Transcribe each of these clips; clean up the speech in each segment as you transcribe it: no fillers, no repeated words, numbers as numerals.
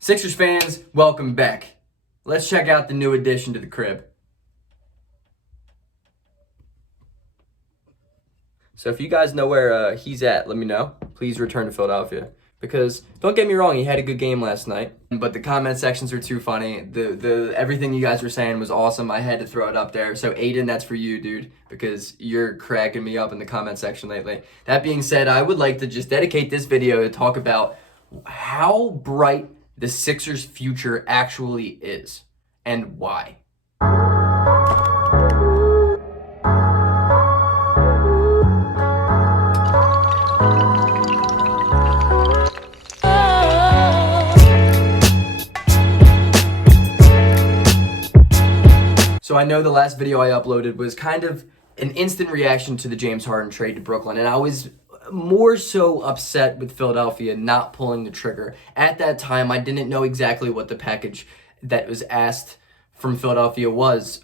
Sixers fans, welcome back. Let's check out the new addition to the crib. So if you guys know where he's at, let me know. Please return to Philadelphia. Because don't get me wrong, he had a good game last night, but the comment sections are too funny. The everything you guys were saying was awesome. I had to throw it up there. So Aiden, that's for you, dude, because you're cracking me up in the comment section lately. That being said, I would like to just dedicate this video to talk about how bright the Sixers' future actually is and why. So I know the last video I uploaded was kind of an instant reaction to the James Harden trade to Brooklyn, and I was more so upset with Philadelphia not pulling the trigger. At that time, I didn't know exactly what the package that was asked from Philadelphia was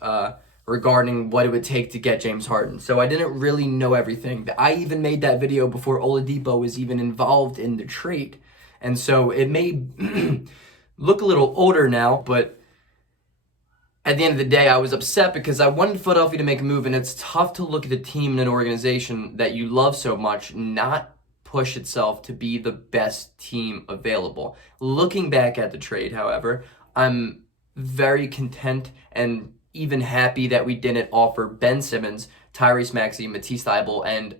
regarding what it would take to get James Harden. So I didn't really know everything. I even made that video before Oladipo was even involved in the trade. And so it may look a little older now, but at the end of the day, I was upset because I wanted Philadelphia to make a move, and it's tough to look at a team and an organization that you love so much not push itself to be the best team available. Looking back at the trade, however, I'm very content and even happy that we didn't offer Ben Simmons, Tyrese Maxey, Matisse Thybulle, and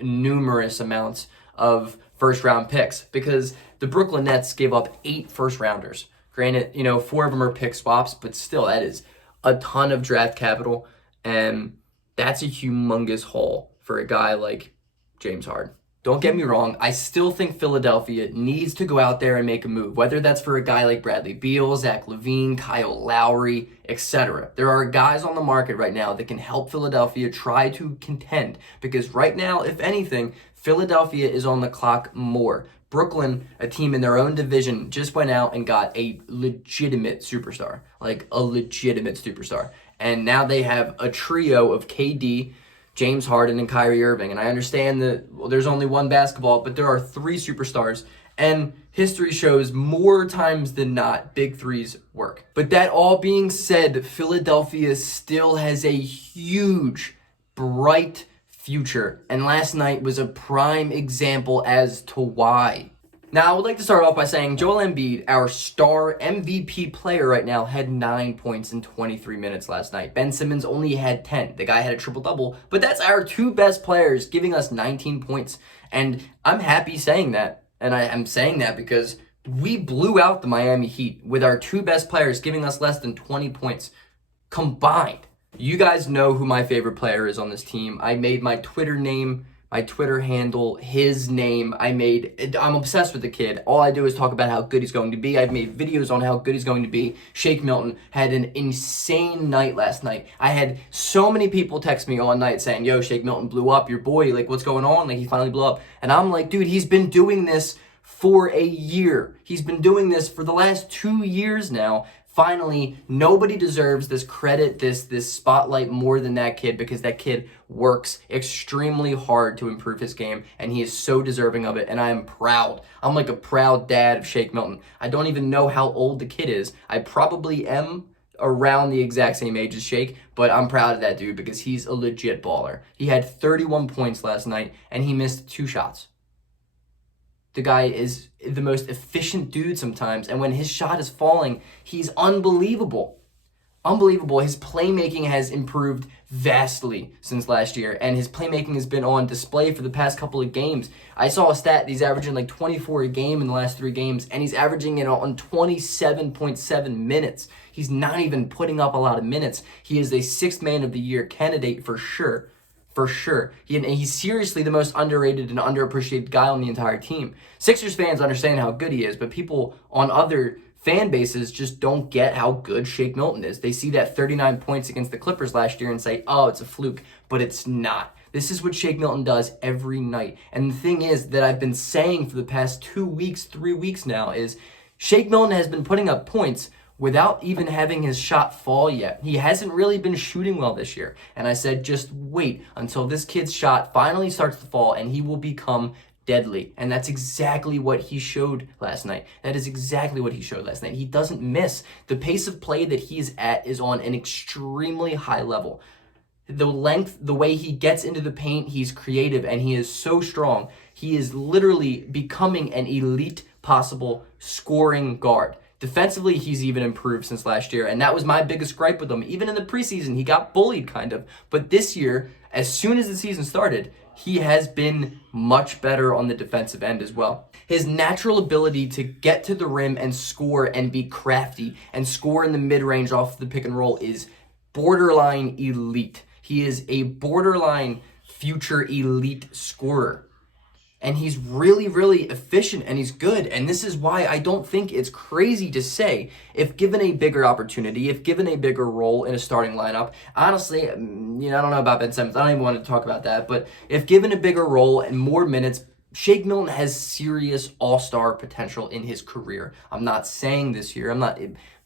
numerous amounts of first-round picks, because the Brooklyn Nets gave up 8 first-rounders. Granted, 4 of them are pick swaps, but still, that is a ton of draft capital, and that's a humongous haul for a guy like James Harden. Don't get me wrong, I still think Philadelphia needs to go out there and make a move, whether that's for a guy like Bradley Beal, Zach LaVine, Kyle Lowry, etc. There are guys on the market right now that can help Philadelphia try to contend, because right now, if anything, Philadelphia is on the clock more. Brooklyn, a team in their own division, just went out and got a legitimate superstar. And now they have a trio of KD, James Harden, and Kyrie Irving. And I understand that there's only one basketball, but there are 3 superstars. And history shows more times than not, big threes work. But that all being said, Philadelphia still has a huge, bright future, and last night was a prime example as to why. Now, I would like to start off by saying Joel Embiid, our star MVP player right now, had 9 points in 23 minutes last night. Ben Simmons only had 10. The guy had a triple-double, but that's our 2 best players giving us 19 points, and I'm happy saying that, and I'm saying that because we blew out the Miami Heat with our 2 best players giving us less than 20 points combined. You guys know who my favorite player is on this team. I made my Twitter name, my Twitter handle, his name. I'm obsessed with the kid. All I do is talk about how good he's going to be. I've made videos on how good he's going to be. Shake Milton had an insane night last night. I had so many people text me all night saying, yo, Shake Milton blew up, your boy, like, what's going on? Like, he finally blew up. And I'm like, dude, he's been doing this for a year. He's been doing this for the last 2 years now. Finally, nobody deserves this credit, this spotlight more than that kid, because that kid works extremely hard to improve his game, and he is so deserving of it, and I am proud. I'm like a proud dad of Shake Milton. I don't even know how old the kid is. I probably am around the exact same age as Shake, but I'm proud of that dude because he's a legit baller. He had 31 points last night, and he missed 2 shots. The guy is the most efficient dude sometimes, and when his shot is falling, he's unbelievable. Unbelievable. His playmaking has improved vastly since last year, and his playmaking has been on display for the past couple of games. I saw a stat that he's averaging like 24 a game in the last 3 games, and he's averaging it on 27.7 minutes. He's not even putting up a lot of minutes. He is a 6th man of the year candidate for sure. For sure. He's seriously the most underrated and underappreciated guy on the entire team. Sixers fans understand how good he is, but people on other fan bases just don't get how good Shake Milton is. They see that 39 points against the Clippers last year and say, oh, it's a fluke, but it's not. This is what Shake Milton does every night. And the thing is that I've been saying for the past 2 weeks, 3 weeks now is Shake Milton has been putting up points without even having his shot fall yet. He hasn't really been shooting well this year. And I said, just wait until this kid's shot finally starts to fall and he will become deadly. And that's exactly what he showed last night. That is exactly what he showed last night. He doesn't miss. The pace of play that he's at is on an extremely high level. The length, the way he gets into the paint, he's creative, and he is so strong. He is literally becoming an elite possible scoring guard. Defensively, he's even improved since last year, and that was my biggest gripe with him. Even in the preseason, he got bullied kind of. But this year, as soon as the season started, he has been much better on the defensive end as well. His natural ability to get to the rim and score and be crafty and score in the mid-range off the pick and roll is borderline elite. He is a borderline future elite scorer. And he's really, really efficient, and he's good. And this is why I don't think it's crazy to say, if given a bigger opportunity, if given a bigger role in a starting lineup, honestly, I don't know about Ben Simmons. I don't even want to talk about that. But if given a bigger role and more minutes, Shake Milton has serious all-star potential in his career. I'm not saying this year.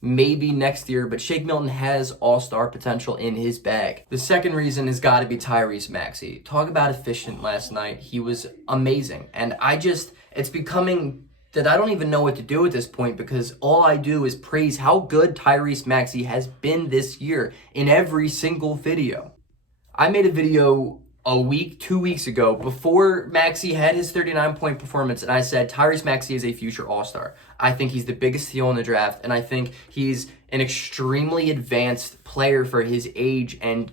Maybe next year, but Shake Milton has all-star potential in his bag. The second reason has got to be Tyrese Maxey. Talk about efficient last night. He was amazing. And it's becoming that I don't even know what to do at this point, because all I do is praise how good Tyrese Maxey has been this year in every single video. I made a video 2 weeks ago, before Maxey had his 39-point performance, and I said Tyrese Maxey is a future all-star. I think he's the biggest steal in the draft, and I think he's an extremely advanced player for his age and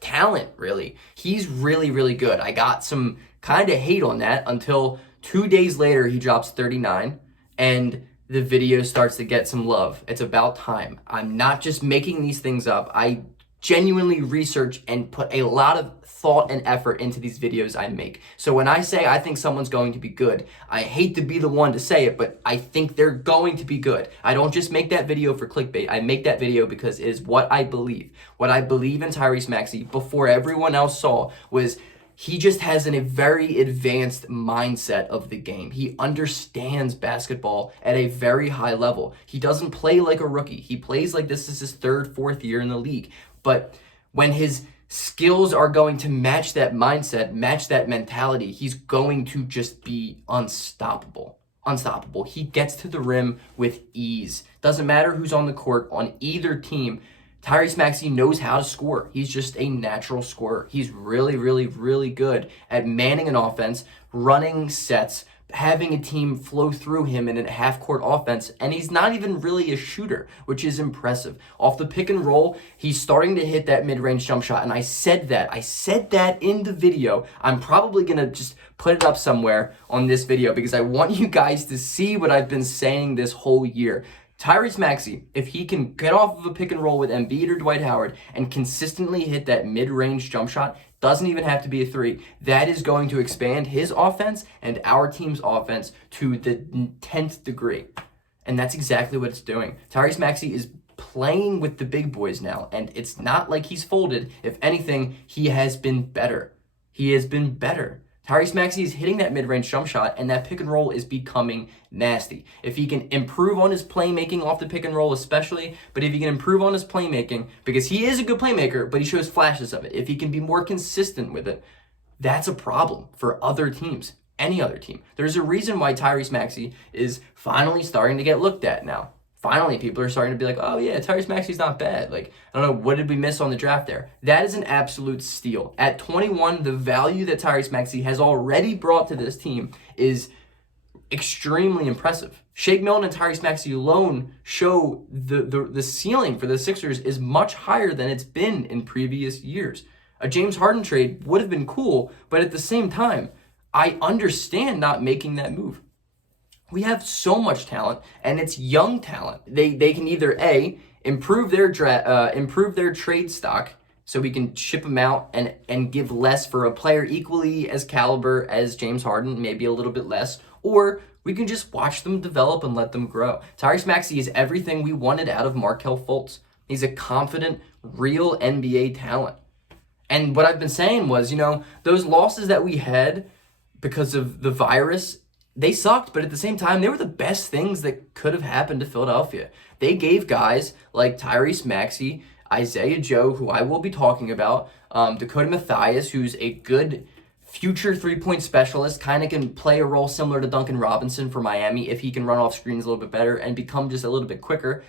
talent, really. He's really, really good. I got some kind of hate on that until 2 days later he drops 39, and the video starts to get some love. It's about time. I'm not just making these things up. I genuinely research and put a lot of thought and effort into these videos I make. So when I say I think someone's going to be good, I hate to be the one to say it, but I think they're going to be good. I don't just make that video for clickbait. I make that video because it is what I believe. What I believe in Tyrese Maxey before everyone else saw was he just has a very advanced mindset of the game. He understands basketball at a very high level. He doesn't play like a rookie. He plays like this is his third, fourth year in the league. But when his skills are going to match that mindset, match that mentality, he's going to just be unstoppable. Unstoppable. He gets to the rim with ease. Doesn't matter who's on the court on either team. Tyrese Maxey knows how to score. He's just a natural scorer. He's really, really, really good at manning an offense, running sets, having a team flow through him in a half-court offense, and he's not even really a shooter, which is impressive. Off the pick and roll, he's starting to hit that mid-range jump shot, and I said that in the video. I'm probably going to just put it up somewhere on this video because I want you guys to see what I've been saying this whole year. Tyrese Maxey, if he can get off of a pick and roll with Embiid or Dwight Howard and consistently hit that mid-range jump shot, doesn't even have to be a three, that is going to expand his offense and our team's offense to the 10th degree. And that's exactly what it's doing. Tyrese Maxey is playing with the big boys now, and it's not like he's folded. If anything, he has been better. He has been better. Tyrese Maxey is hitting that mid-range jump shot, and that pick and roll is becoming nasty. If he can improve on his playmaking off the pick and roll especially, but if he can improve on his playmaking, because he is a good playmaker, but he shows flashes of it. If he can be more consistent with it, that's a problem for other teams, any other team. There's a reason why Tyrese Maxey is finally starting to get looked at now. Finally, people are starting to be like, oh yeah, Tyrese Maxey's not bad. Like, I don't know, what did we miss on the draft there? That is an absolute steal. At 21, the value that Tyrese Maxey has already brought to this team is extremely impressive. Shake Milton and Tyrese Maxey alone show the ceiling for the Sixers is much higher than it's been in previous years. A James Harden trade would have been cool, but at the same time, I understand not making that move. We have so much talent, and it's young talent. They can either A, improve their trade stock so we can ship them out and give less for a player equally as caliber as James Harden, maybe a little bit less, or we can just watch them develop and let them grow. Tyrese Maxey is everything we wanted out of Markelle Fultz. He's a confident, real NBA talent. And what I've been saying was, those losses that we had because of the virus, they sucked, but at the same time, they were the best things that could have happened to Philadelphia. They gave guys like Tyrese Maxey, Isaiah Joe, who I will be talking about, Dakota Mathias, who's a good future three-point specialist, kind of can play a role similar to Duncan Robinson for Miami if he can run off screens a little bit better and become just a little bit quicker.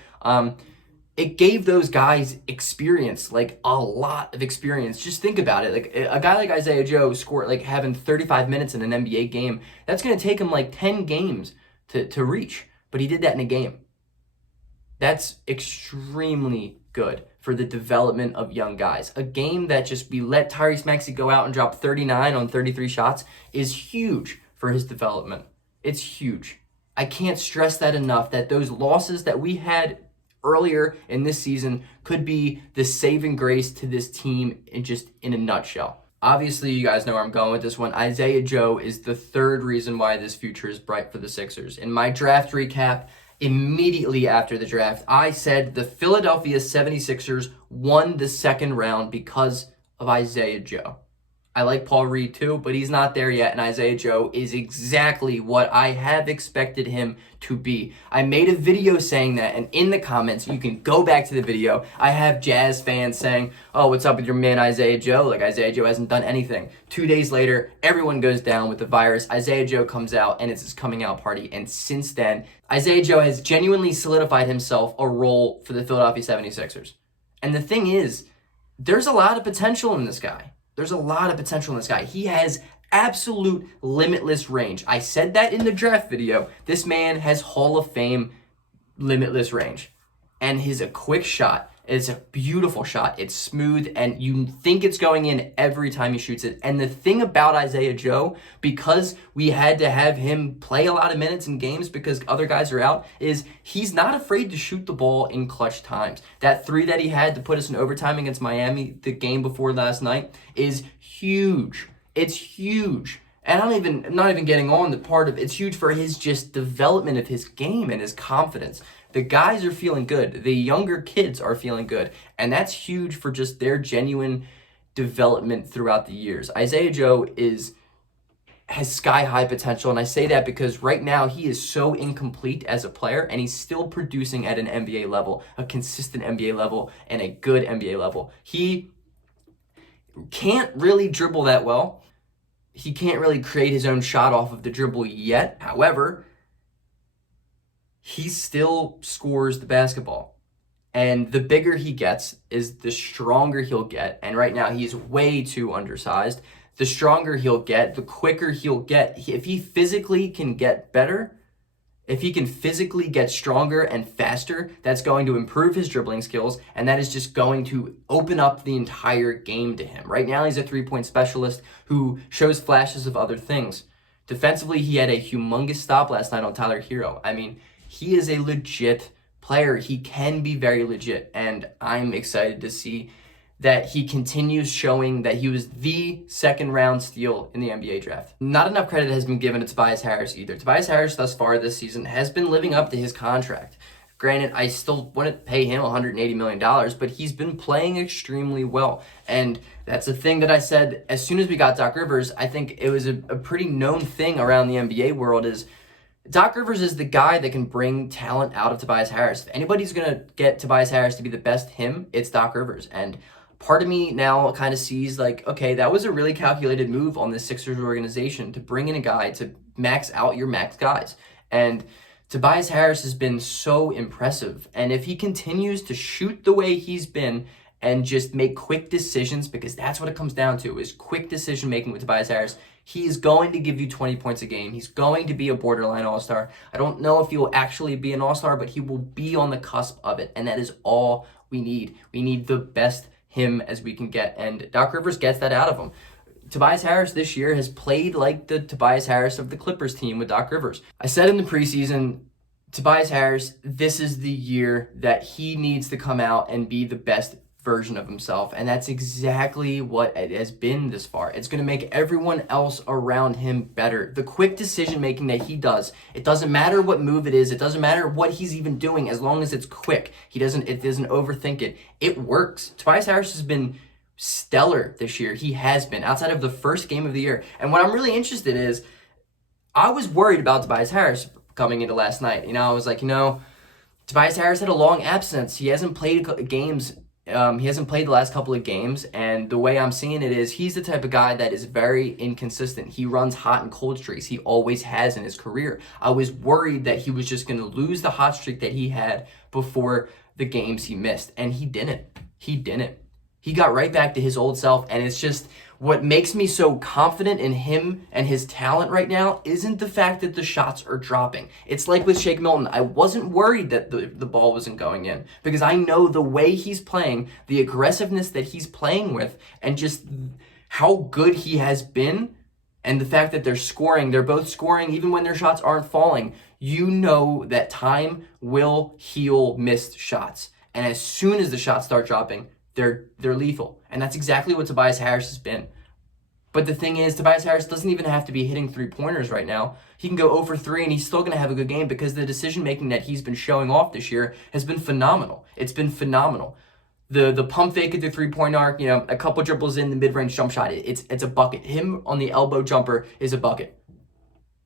It gave those guys experience, like a lot of experience. Just think about it. Like a guy like Isaiah Joe scored, like having 35 minutes in an NBA game. That's going to take him like 10 games to reach, but he did that in a game. That's extremely good for the development of young guys. A game that just we let Tyrese Maxey go out and drop 39 on 33 shots is huge for his development. It's huge. I can't stress that enough, that those losses that we had earlier in this season could be the saving grace to this team in a nutshell. Obviously, you guys know where I'm going with this one. Isaiah Joe is the third reason why this future is bright for the Sixers. In my draft recap, immediately after the draft, I said the Philadelphia 76ers won the second round because of Isaiah Joe. I like Paul Reed too, but he's not there yet, and Isaiah Joe is exactly what I have expected him to be. I made a video saying that, and in the comments, you can go back to the video, I have Jazz fans saying, oh, what's up with your man Isaiah Joe? Like, Isaiah Joe hasn't done anything. 2 days later, everyone goes down with the virus. Isaiah Joe comes out, and it's his coming out party, and since then, Isaiah Joe has genuinely solidified himself a role for the Philadelphia 76ers. And the thing is, there's a lot of potential in this guy. There's a lot of potential in this guy. He has absolute limitless range. I said that in the draft video. This man has Hall of Fame limitless range. And his a quick shot. It's a beautiful shot. It's smooth, and you think it's going in every time he shoots it. And the thing about Isaiah Joe, because we had to have him play a lot of minutes in games because other guys are out, is he's not afraid to shoot the ball in clutch times. That three that he had to put us in overtime against Miami the game before last night is huge. It's huge. And I'm not even getting on the part of it's huge for his just development of his game and his confidence. The guys are feeling good. The younger kids are feeling good. And that's huge for just their genuine development throughout the years. Isaiah Joe has sky-high potential, and I say that because right now he is so incomplete as a player, and he's still producing at an NBA level, a consistent NBA level, and a good NBA level. He can't really dribble that well. He can't really create his own shot off of the dribble yet. However, he still scores the basketball. And the bigger he gets is the stronger he'll get. And right now he's way too undersized. The stronger he'll get, the quicker he'll get. If he physically can get better, if he can physically get stronger and faster, that's going to improve his dribbling skills, and that is just going to open up the entire game to him. Right now, he's a three-point specialist who shows flashes of other things. Defensively, he had a humongous stop last night on Tyler Hero. I mean, he is a legit player. He can be very legit, and I'm excited to see that he continues showing that he was the second-round steal in the NBA draft. Not enough credit has been given to Tobias Harris either. Tobias Harris thus far this season has been living up to his contract. Granted, I still wouldn't pay him $180 million, but he's been playing extremely well. And that's a thing that I said as soon as we got Doc Rivers. I think it was a pretty known thing around the NBA world is Doc Rivers is the guy that can bring talent out of Tobias Harris. If anybody's going to get Tobias Harris to be the best him, it's Doc Rivers. And part of me now kind of sees like, okay, that was a really calculated move on the Sixers organization to bring in a guy to max out your max guys. And Tobias Harris has been so impressive. And if he continues to shoot the way he's been and just make quick decisions, because that's what it comes down to, is quick decision making with Tobias Harris, he is going to give you 20 points a game. He's going to be a borderline all-star. I don't know if he will actually be an all-star, but he will be on the cusp of it. And that is all we need. We need the best him as we can get, and Doc Rivers gets that out of him. Tobias Harris this year has played like the Tobias Harris of the Clippers team with Doc Rivers. I said in the preseason, Tobias Harris, this is the year that he needs to come out and be the best version of himself, and that's exactly what it has been this far. It's going to make everyone else around him better. The quick decision making that he does, it doesn't matter what move it is, it doesn't matter what he's even doing, as long as it's quick. It doesn't overthink it. It works. Tobias Harris has been stellar this year. He has been, outside of the first game of the year. And what I'm really interested in is, I was worried about Tobias Harris coming into last night. I was like, Tobias Harris had a long absence. He hasn't played games He hasn't played the last couple of games, and the way I'm seeing it is he's the type of guy that is very inconsistent. He runs hot and cold streaks. He always has in his career. I was worried that he was just going to lose the hot streak that he had before the games he missed, and he didn't. He didn't. He got right back to his old self, and it's just what makes me so confident in him and his talent right now isn't the fact that the shots are dropping. It's like with Shake Milton. I wasn't worried that the ball wasn't going in because I know the way he's playing, the aggressiveness that he's playing with, and just how good he has been, and the fact that they're both scoring even when their shots aren't falling. You know that time will heal missed shots. And as soon as the shots start dropping, they're lethal. And that's exactly what Tobias Harris has been. But the thing is, Tobias Harris doesn't even have to be hitting three-pointers right now. He can go 0 for 3 and he's still going to have a good game because the decision-making that he's been showing off this year has been phenomenal. It's been phenomenal. The pump fake at the three-point arc, a couple dribbles in the mid-range jump shot, it's a bucket. Him on the elbow jumper is a bucket.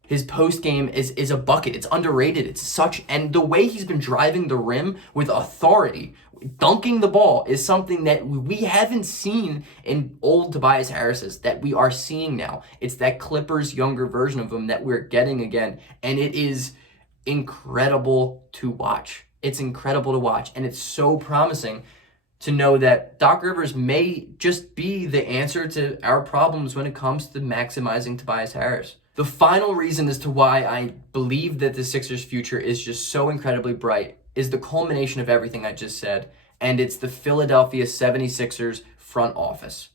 His post game is a bucket. It's underrated. And the way he's been driving the rim with authority, dunking the ball, is something that we haven't seen in old Tobias Harris's that we are seeing now. It's that Clippers younger version of him that we're getting again, and it is incredible to watch. It's incredible to watch, and it's so promising to know that Doc Rivers may just be the answer to our problems when it comes to maximizing Tobias Harris. The final reason as to why I believe that the Sixers' future is just so incredibly bright is the culmination of everything I just said, and it's the Philadelphia 76ers front office.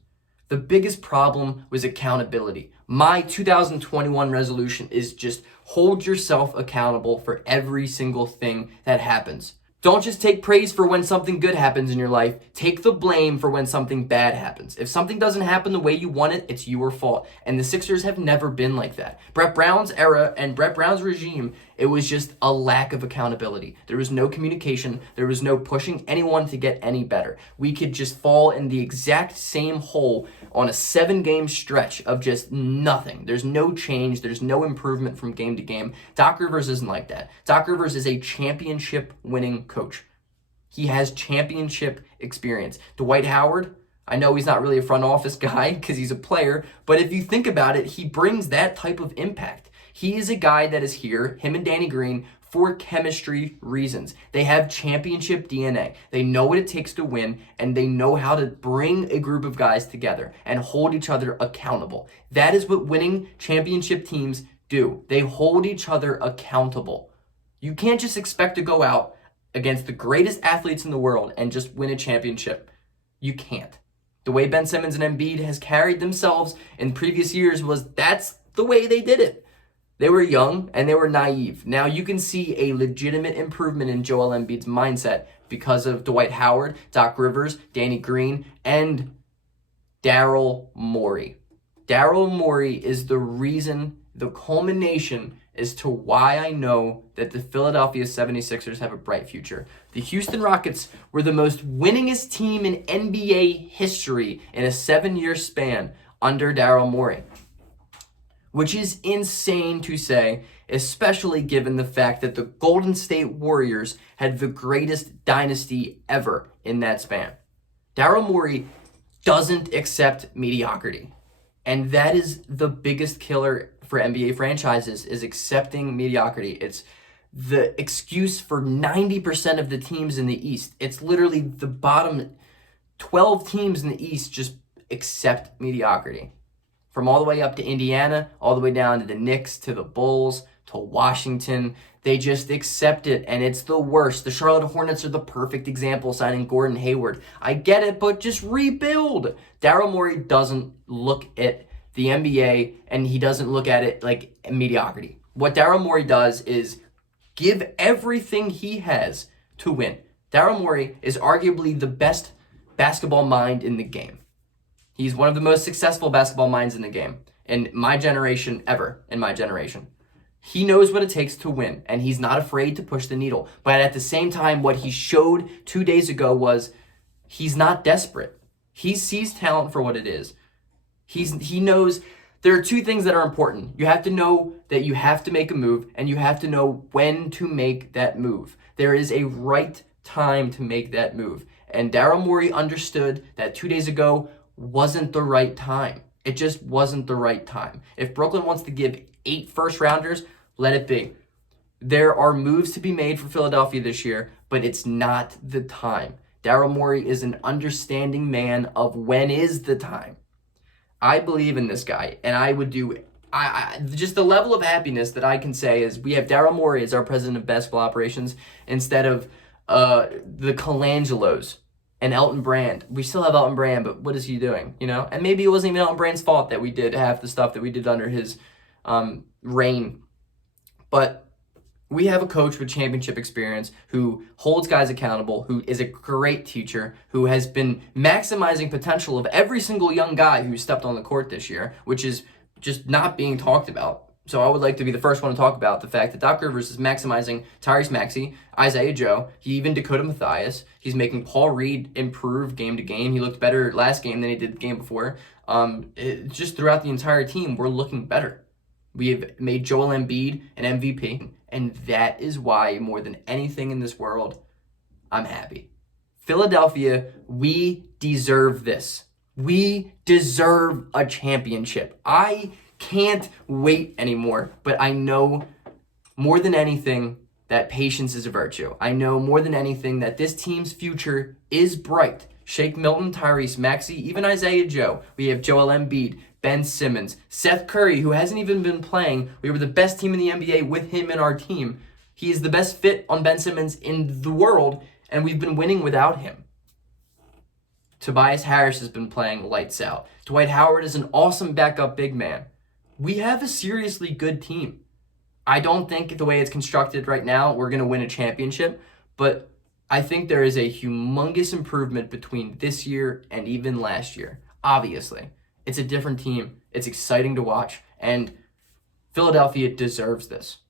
The biggest problem was accountability. My 2021 resolution is just hold yourself accountable for every single thing that happens. Don't just take praise for when something good happens in your life. Take the blame for when something bad happens. If something doesn't happen the way you want it, it's your fault. And the Sixers have never been like that. Brett Brown's era and Brett Brown's regime, it was just a lack of accountability. There was no communication. There was no pushing anyone to get any better. We could just fall in the exact same hole on a 7-game stretch of just nothing. There's no change. There's no improvement from game to game. Doc Rivers isn't like that. Doc Rivers is a championship-winning coach. He has championship experience. Dwight Howard, I know he's not really a front office guy because he's a player, but if you think about it, he brings that type of impact. He is a guy that is here, him and Danny Green, for chemistry reasons. They have championship DNA. They know what it takes to win, and they know how to bring a group of guys together and hold each other accountable. That is what winning championship teams do. They hold each other accountable. You can't just expect to go out against the greatest athletes in the world and just win a championship. You can't. The way Ben Simmons and Embiid has carried themselves in previous years that's the way they did it. They were young and they were naive. Now you can see a legitimate improvement in Joel Embiid's mindset because of Dwight Howard, Doc Rivers, Danny Green, and Daryl Morey. Daryl Morey is the reason, the culmination as to why I know that the Philadelphia 76ers have a bright future. The Houston Rockets were the most winningest team in NBA history in a 7-year span under Daryl Morey, which is insane to say, especially given the fact that the Golden State Warriors had the greatest dynasty ever in that span. Daryl Morey doesn't accept mediocrity, and that is the biggest killer for NBA franchises, is accepting mediocrity. It's the excuse for 90% of the teams in the East. It's literally the bottom 12 teams in the East just accept mediocrity. From all the way up to Indiana, all the way down to the Knicks, to the Bulls, to Washington, they just accept it, and it's the worst. The Charlotte Hornets are the perfect example, signing Gordon Hayward. I get it, but just rebuild. Daryl Morey doesn't look at the NBA, and he doesn't look at it like mediocrity. What Daryl Morey does is give everything he has to win. Daryl Morey is arguably the best basketball mind in the game. He's one of the most successful basketball minds in the game in my generation ever, in my generation. He knows what it takes to win, and he's not afraid to push the needle. But at the same time, what he showed 2 days ago was he's not desperate. He sees talent for what it is. He knows there are two things that are important. You have to know that you have to make a move, and you have to know when to make that move. There is a right time to make that move. And Daryl Morey understood that 2 days ago wasn't the right time. It just wasn't the right time. If Brooklyn wants to give 8 first-rounders, let it be. There are moves to be made for Philadelphia this year, but it's not the time. Daryl Morey is an understanding man of when is the time. I believe in this guy, and I would do just the level of happiness that I can say is we have Daryl Morey as our president of basketball operations instead of the Colangelos and Elton Brand. We still have Elton Brand, but what is he doing? And maybe it wasn't even Elton Brand's fault that we did half the stuff that we did under his reign. But we have a coach with championship experience who holds guys accountable, who is a great teacher, who has been maximizing potential of every single young guy who stepped on the court this year, which is just not being talked about. So I would like to be the first one to talk about the fact that Doc Rivers is maximizing Tyrese Maxey, Isaiah Joe, he even Dakota Mathias. He's making Paul Reed improve game to game. He looked better last game than he did the game before. Just throughout the entire team, we're looking better. We have made Joel Embiid an MVP, and that is why, more than anything in this world, I'm happy. Philadelphia, we deserve this. We deserve a championship. I can't wait anymore, but I know more than anything that patience is a virtue. I know more than anything that this team's future is bright. Shake Milton, Tyrese Maxey, even Isaiah Joe. We have Joel Embiid, Ben Simmons, Seth Curry, who hasn't even been playing. We were the best team in the NBA with him in our team. He is the best fit on Ben Simmons in the world, and we've been winning without him. Tobias Harris has been playing lights out. Dwight Howard is an awesome backup big man. We have a seriously good team. I don't think the way it's constructed right now, we're going to win a championship, but I think there is a humongous improvement between this year and even last year. Obviously, it's a different team. It's exciting to watch, and Philadelphia deserves this.